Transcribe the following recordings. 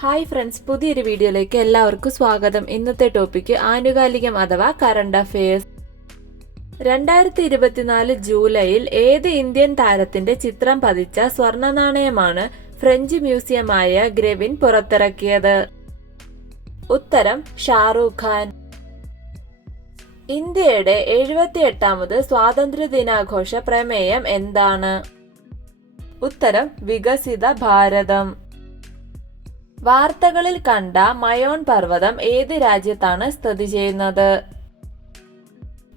Hi friends പുതിയൊരു വീഡിയോയിലേക്ക് എല്ലാവർക്കും സ്വാഗതം. ഇന്നത്തെ ടോപ്പിക്ക് ആനുകാലികം അഥവാ കറണ്ട് അഫയേഴ്സ് രണ്ടായിരത്തി ഇരുപത്തിനാല് ജൂലൈയിൽ ഏത് ഇന്ത്യൻ താരത്തിന്റെ ചിത്രം പതിച്ച സ്വർണ നാണയമാണ് ഫ്രഞ്ച് മ്യൂസിയമായ ഗ്രെവിൻ പുറത്തിറക്കിയത്? ഉത്തരം ഷാറൂഖ് ഖാൻ. ഇന്ത്യയുടെ എഴുപത്തിയെട്ടാമത് സ്വാതന്ത്ര്യ ദിനാഘോഷ പ്രമേയം എന്താണ്? ഉത്തരം വികസിത ഭാരതം. വാർത്തകളിൽ കണ്ട മയോൺ പർവതം ഏത് രാജ്യത്താണ് സ്ഥിതി ചെയ്യുന്നത്?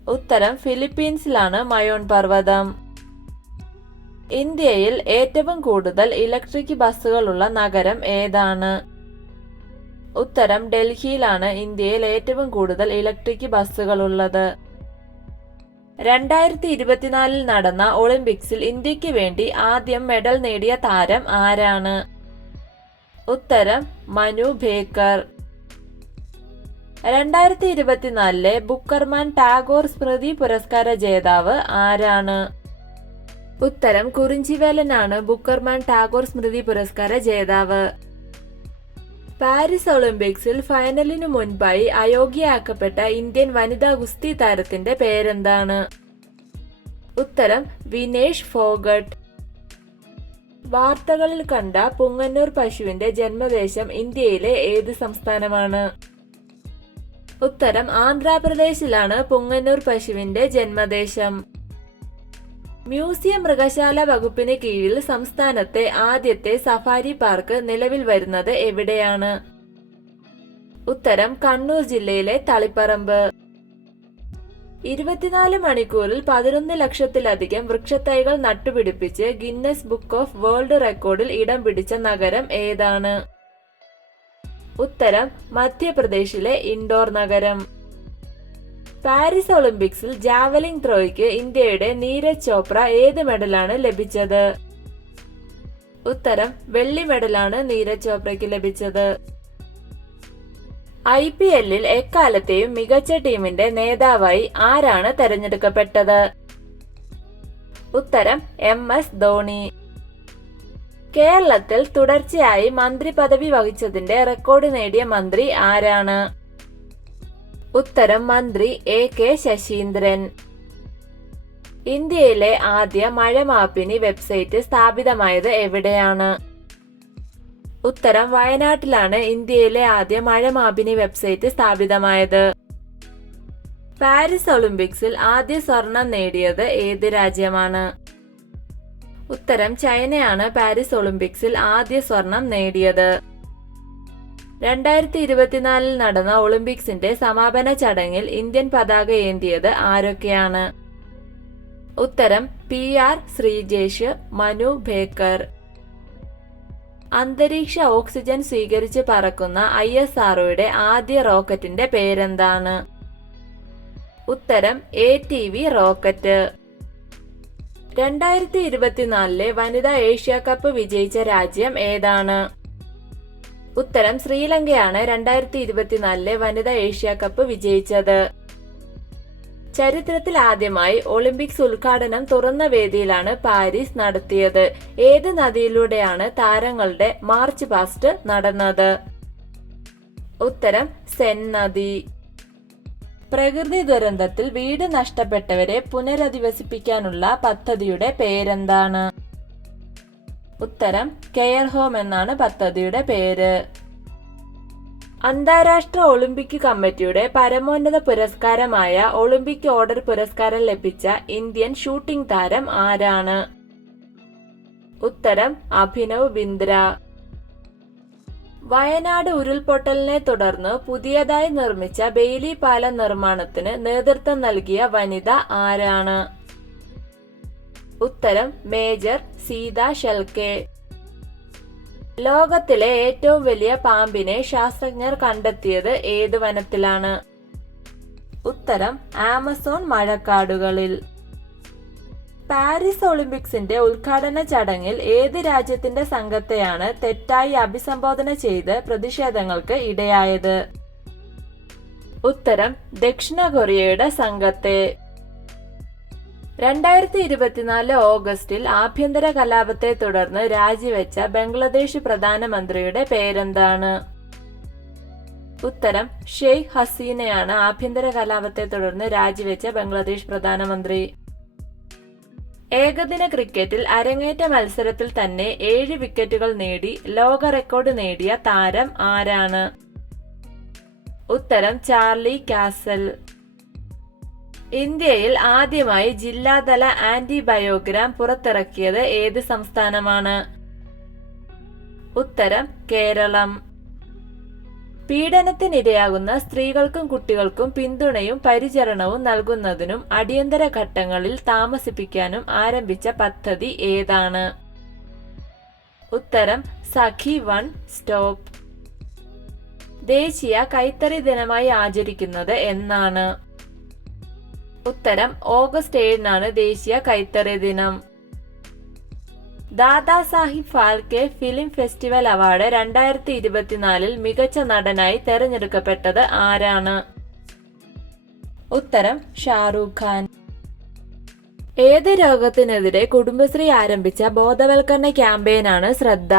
ഉത്തരം ഫിലിപ്പീൻസിലാണ് മയോൺ പർവതം. ഇന്ത്യയിൽ ഏറ്റവും കൂടുതൽ ഇലക്ട്രിക് ബസ്സുകളുള്ള നഗരം ഏതാണ്? ഉത്തരം ഡൽഹിയിലാണ് ഇന്ത്യയിൽ ഏറ്റവും കൂടുതൽ ഇലക്ട്രിക് ബസ്സുകളുള്ളത്. രണ്ടായിരത്തി ഇരുപത്തിനാലിൽ നടന്ന ഒളിമ്പിക്സിൽ ഇന്ത്യയ്ക്ക് വേണ്ടി ആദ്യം മെഡൽ നേടിയ താരം ആരാണ്? ഉത്തരം മനു ഭേക്കർ. രണ്ടായിരത്തി ഇരുപത്തിനാലിലെ ബുക്കർമാൻ ടാഗോർ സ്മൃതി പുരസ്കാര ജേതാവ് ആരാണ്? ഉത്തരം കുറിഞ്ചിവേലനാണ് ബുക്കർമാൻ ടാഗോർ സ്മൃതി പുരസ്കാര ജേതാവ്. പാരീസ് ഒളിമ്പിക്സിൽ ഫൈനലിനു മുൻപായി അയോഗ്യയാക്കപ്പെട്ട ഇന്ത്യൻ വനിതാ ഗുസ്തി താരത്തിന്റെ പേരെന്താണ്? ഉത്തരം വിനേഷ് ഫോഗട്ട്. വാർത്തകളിൽ കണ്ട പുങ്ങന്നൂർ പശുവിന്റെ ജന്മദേശം ഇന്ത്യയിലെ ഏത് സംസ്ഥാനമാണ്? ഉത്തരം ആന്ധ്രാപ്രദേശിലാണ് പുങ്ങന്നൂർ പശുവിന്റെ ജന്മദേശം. മ്യൂസിയം മൃഗശാല വകുപ്പിന് കീഴിൽ സംസ്ഥാനത്തെ ആദ്യത്തെ സഫാരി പാർക്ക് നിലവിൽ വരുന്നത് എവിടെയാണ്? ഉത്തരം കണ്ണൂർ ജില്ലയിലെ തളിപ്പറമ്പ്. ഇരുപത്തിനാല് മണിക്കൂറിൽ പതിനൊന്ന് ലക്ഷത്തിലധികം വൃക്ഷത്തൈകൾ നട്ടുപിടിപ്പിച്ച് ഗിന്നസ് ബുക്ക് ഓഫ് വേൾഡ് റെക്കോർഡിൽ ഇടം പിടിച്ച നഗരം ഏതാണ്? ഉത്തരം മധ്യപ്രദേശിലെ ഇൻഡോർ നഗരം. പാരീസ് ഒളിമ്പിക്സിൽ ജാവലിംഗ് ത്രോയ്ക്ക് ഇന്ത്യയുടെ നീരജ് ചോപ്ര ഏത് മെഡലാണ് ലഭിച്ചത്? ഉത്തരം വെള്ളി മെഡലാണ് നീരജ് ചോപ്രയ്ക്ക് ലഭിച്ചത്. ഐ പി എല്ലിൽ എക്കാലത്തെയും മികച്ച ടീമിന്റെ നേതാവായി ആരാണ് തെരഞ്ഞെടുക്കപ്പെട്ടത്? ഉത്തരം എം എസ് ധോണി. കേരളത്തിൽ തുടർച്ചയായി മന്ത്രി പദവി വഹിച്ചതിന്റെ റെക്കോർഡ് നേടിയ മന്ത്രി ആരാണ്? ഉത്തരം മന്ത്രി എ കെ ശശീന്ദ്രൻ. ഇന്ത്യയിലെ ആദ്യ മഴമാപ്പിനി വെബ്സൈറ്റ് സ്ഥാപിതമായത് എവിടെയാണ്? ഉത്തരം വയനാട്ടിലാണ് ഇന്ത്യയിലെ ആദ്യ മഴമാപിനി വെബ്സൈറ്റ് സ്ഥാപിതമായത്. പാരീസ് ഒളിമ്പിക്സിൽ ആദ്യ സ്വർണം നേടിയത് ഏത് രാജ്യമാണ്? ഉത്തരം ചൈനയാണ് പാരീസ് ഒളിമ്പിക്സിൽ ആദ്യ സ്വർണം നേടിയത്. രണ്ടായിരത്തി ഇരുപത്തിനാലിൽ നടന്ന ഒളിമ്പിക്സിന്റെ സമാപന ചടങ്ങിൽ ഇന്ത്യൻ പതാക ഏന്തിയത് ആരൊക്കെയാണ്? ഉത്തരം പി ആർ ശ്രീജേഷ് മനു ഭേക്കർ. അന്തരീക്ഷ ഓക്സിജൻ സ്വീകരിച്ച് പറക്കുന്ന ഐ എസ് ആർഒയുടെ ആദ്യ റോക്കറ്റിന്റെ പേരെന്താണ്? ഉത്തരം എ ടി വി റോക്കറ്റ്. രണ്ടായിരത്തി ഇരുപത്തിനാലിലെ വനിതാ ഏഷ്യ കപ്പ് വിജയിച്ച രാജ്യം ഏതാണ്? ഉത്തരം ശ്രീലങ്കയാണ് രണ്ടായിരത്തി ഇരുപത്തിനാലിലെ വനിതാ ഏഷ്യ കപ്പ് വിജയിച്ചത്. ചരിത്രത്തിൽ ആദ്യമായി ഒളിമ്പിക്സ് ഉദ്ഘാടനം തുറന്ന വേദിയിലാണ് പാരീസ് നടത്തിയത്. ഏത് നദിയിലൂടെയാണ് താരങ്ങളുടെ മാർച്ച് പാസ്റ്റ് നടന്നത്? ഉത്തരം സെൻ നദി. പ്രകൃതി ദുരന്തത്തിൽ വീട് നഷ്ടപ്പെട്ടവരെ പുനരധിവസിപ്പിക്കാനുള്ള പദ്ധതിയുടെ പേരെന്താണ്? ഉത്തരം കെയർ ഹോം എന്നാണ് പദ്ധതിയുടെ പേര്. അന്താരാഷ്ട്ര ഒളിമ്പിക് കമ്മിറ്റിയുടെ പരമോന്നത പുരസ്കാരമായ ഒളിമ്പിക് ഓർഡർ പുരസ്കാരം ലഭിച്ച ഇന്ത്യൻ ഷൂട്ടിംഗ് താരം ആരാണ്? ഉത്തരം അഭിനവ് ബിന്ദ്ര. വയനാട് ഉരുൾപൊട്ടലിനെ തുടർന്ന് പുതിയതായി നിർമ്മിച്ച ബെയിലി പാലം നിർമ്മാണത്തിന് നേതൃത്വം നൽകിയ വനിത ആരാണ്? ഉത്തരം മേജർ സീത ഷെൽക്കെ ലോകത്തിലെ ഏറ്റവും വലിയ പാമ്പിനെ ശാസ്ത്രജ്ഞർ കണ്ടെത്തിയത് ഏത് വനത്തിലാണ്? ഉത്തരം ആമസോൺ മഴക്കാടുകളിൽ. പാരീസ് ഒളിമ്പിക്സിന്റെ ഉദ്ഘാടന ചടങ്ങിൽ ഏത് രാജ്യത്തിന്റെ സംഘത്തെയാണ് തെറ്റായി അഭിസംബോധന ചെയ്ത് പ്രതിഷേധങ്ങൾക്ക് ഇടയായത്? ഉത്തരം ദക്ഷിണ കൊറിയയുടെ സംഘത്തെ. രണ്ടായിരത്തി ഇരുപത്തിനാല് ഓഗസ്റ്റിൽ ആഭ്യന്തര കലാപത്തെ തുടർന്ന് രാജിവെച്ച ബംഗ്ലാദേശ് പ്രധാനമന്ത്രിയുടെ പേരെന്താണ്? ഉത്തരം ഷെയ്ഖ് ഹസീനയാണ് ആഭ്യന്തര കലാപത്തെ തുടർന്ന് രാജിവെച്ച ബംഗ്ലാദേശ് പ്രധാനമന്ത്രി. ഏകദിന ക്രിക്കറ്റിൽ അരങ്ങേറ്റ മത്സരത്തിൽ തന്നെ ഏഴ് വിക്കറ്റുകൾ നേടി ലോക റെക്കോർഡ് നേടിയ താരം ആരാണ്? ഉത്തരം ചാർലി കാസൽ. ഇന്ത്യയിൽ ആദ്യമായി ജില്ലാതല ആന്റിബയോഗ്രാം പുറത്തിറക്കിയത് ഏത് സംസ്ഥാനമാണ്? ഉത്തരം കേരളം. പീഡനത്തിനിരയാകുന്ന സ്ത്രീകൾക്കും കുട്ടികൾക്കും പിന്തുണയും പരിചരണവും നൽകുന്നതിനും അടിയന്തര ഘട്ടങ്ങളിൽ താമസിപ്പിക്കാനും ആരംഭിച്ച പദ്ധതി ഏതാണ്? ഉത്തരം സഖി വൺ സ്റ്റോപ്പ്. ദേശീയ കൈത്തറി ദിനമായി ആചരിക്കുന്നത് എന്നാണ്. ഉത്തരം ഓഗസ്റ്റ് ഏഴിനാണ് ദേശീയ കൈത്തറി ദിനം. Dada Saheb Phalke film festival award രണ്ടായിരത്തി ഇരുപത്തിനാലിൽ മികച്ച നടനായി തെരഞ്ഞെടുക്കപ്പെട്ടത് ആരാണ്? ഉത്തരം ഷാറൂഖ് ഖാൻ. ഏത് രോഗത്തിനെതിരെ കുടുംബശ്രീ ആരംഭിച്ച ബോധവൽക്കരണ ക്യാമ്പയിനാണ് ശ്രദ്ധ?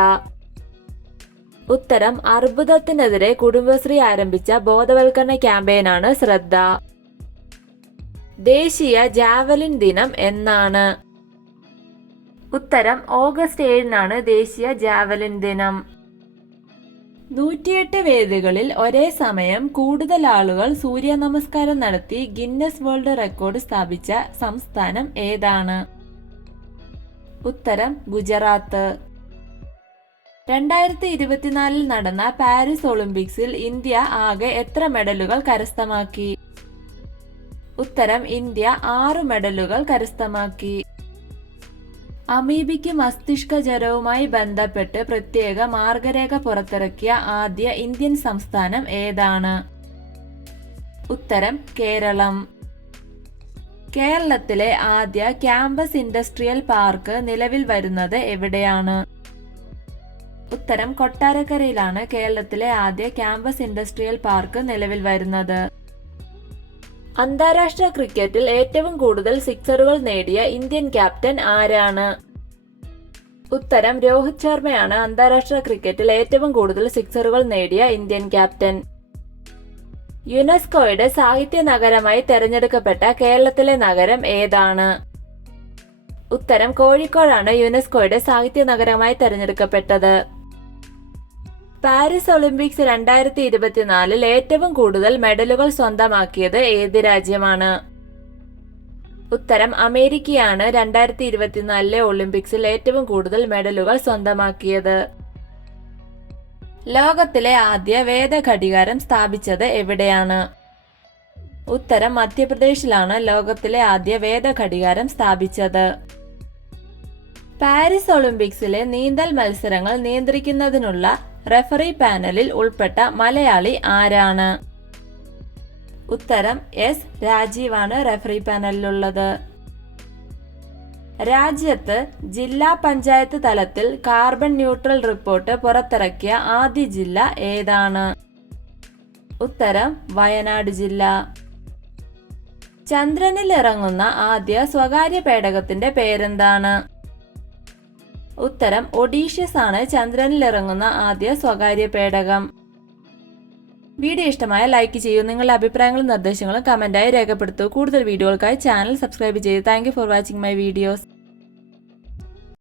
ഉത്തരം അർബുദത്തിനെതിരെ കുടുംബശ്രീ ആരംഭിച്ച ബോധവൽക്കരണ ക്യാമ്പയിനാണ് ശ്രദ്ധ. ദേശീയ ജാവലിൻ ദിനം എന്നാണ്. ഉത്തരം ഓഗസ്റ്റ് ഏഴിനാണ് ദേശീയ ജാവലിൻ ദിനം. നൂറ്റിയെട്ട് വേദികളിൽ ഒരേ സമയം കൂടുതൽ ആളുകൾ സൂര്യ നമസ്കാരം നടത്തി ഗിന്നസ് വേൾഡ് റെക്കോർഡ് സ്ഥാപിച്ച സംസ്ഥാനം ഏതാണ്? ഉത്തരം ഗുജറാത്ത്. രണ്ടായിരത്തി ഇരുപത്തിനാലിൽ നടന്ന പാരീസ് ഒളിമ്പിക്സിൽ ഇന്ത്യ ആകെ എത്ര മെഡലുകൾ കരസ്ഥമാക്കി? ഉത്തരം ഇന്ത്യ ആറ് മെഡലുകൾ കരസ്ഥമാക്കി. അമീബിക്ക് മസ്തിഷ്ക ജ്വരവുമായി ബന്ധപ്പെട്ട് പ്രത്യേക മാർഗരേഖ പുറത്തിറക്കിയ ആദ്യ ഇന്ത്യൻ സംസ്ഥാനം ഏതാണ്? ഉത്തരം കേരളം. കേരളത്തിലെ ആദ്യ ക്യാമ്പസ് ഇൻഡസ്ട്രിയൽ പാർക്ക് നിലവിൽ വരുന്നത് എവിടെയാണ്? ഉത്തരം കൊട്ടാരക്കരയിലാണ് കേരളത്തിലെ ആദ്യ ക്യാമ്പസ് ഇൻഡസ്ട്രിയൽ പാർക്ക് നിലവിൽ വരുന്നത്. അന്താരാഷ്ട്ര ക്രിക്കറ്റിൽ ഏറ്റവും കൂടുതൽ സിക്സറുകൾ നേടിയ ഇന്ത്യൻ ക്യാപ്റ്റൻ ആരാണ്? ഉത്തരം രോഹിത് ശർമ്മയാണ്. അന്താരാഷ്ട്ര ക്രിക്കറ്റിൽ ഏറ്റവും കൂടുതൽ സിക്സറുകൾ നേടിയ ഇന്ത്യൻ ക്യാപ്റ്റൻ. യുനെസ്കോയുടെ സാഹിത്യ നഗരമായി തെരഞ്ഞെടുക്കപ്പെട്ട കേരളത്തിലെ നഗരം ഏതാണ്? ഉത്തരം കോഴിക്കോടാണ് യുനെസ്കോയുടെ സാഹിത്യ നഗരമായി തെരഞ്ഞെടുക്കപ്പെട്ടത്. പാരീസ് ഒളിമ്പിക്സ് രണ്ടായിരത്തി ഇരുപത്തിനാലിൽ ഏറ്റവും കൂടുതൽ മെഡലുകൾ സ്വന്തമാക്കിയത് ഏത് രാജ്യമാണ്? ഉത്തരം അമേരിക്കയാണ് രണ്ടായിരത്തി ഇരുപത്തിനാലിലെ ഒളിമ്പിക്സിൽ ഏറ്റവും കൂടുതൽ മെഡലുകൾ സ്വന്തമാക്കിയത്. ലോകത്തിലെ ആദ്യ വേദ ഘടികാരം സ്ഥാപിച്ചത് എവിടെയാണ്? ഉത്തരം മധ്യപ്രദേശിലാണ് ലോകത്തിലെ ആദ്യ വേദ ഘടികാരം സ്ഥാപിച്ചത്. പാരീസ് ഒളിമ്പിക്സിലെ നീന്തൽ മത്സരങ്ങൾ നിയന്ത്രിക്കുന്നതിനുള്ള റെഫറി പാനലിൽ ഉൾപ്പെട്ട മലയാളി ആരാണ്? ഉത്തരം എസ് രാജീവാണ് റെഫറി പാനലിലുള്ളത്. രാജ്യത്ത് ജില്ലാ പഞ്ചായത്ത് തലത്തിൽ കാർബൺ ന്യൂട്രൽ റിപ്പോർട്ട് പുറത്തിറക്കിയ ആദ്യ ജില്ല ഏതാണ്? ഉത്തരം വയനാട് ജില്ല. ചന്ദ്രനിൽ ഇറങ്ങുന്ന ആദ്യ സ്വകാര്യ പേടകത്തിന്റെ പേരെന്താണ്? ഉത്തരം ഒഡീഷ്യസ് ആണ് ചന്ദ്രനിൽ ഇറങ്ങുന്ന ആദ്യ സ്വകാര്യ പേടകം. വീഡിയോ ഇഷ്ടമായ ലൈക്ക് ചെയ്യൂ. നിങ്ങളുടെ അഭിപ്രായങ്ങളും നിർദ്ദേശങ്ങളും കമന്റായി രേഖപ്പെടുത്തൂ. കൂടുതൽ വീഡിയോകൾക്കായി ചാനൽ സബ്സ്ക്രൈബ് ചെയ്യൂ. Thank for watching my videos.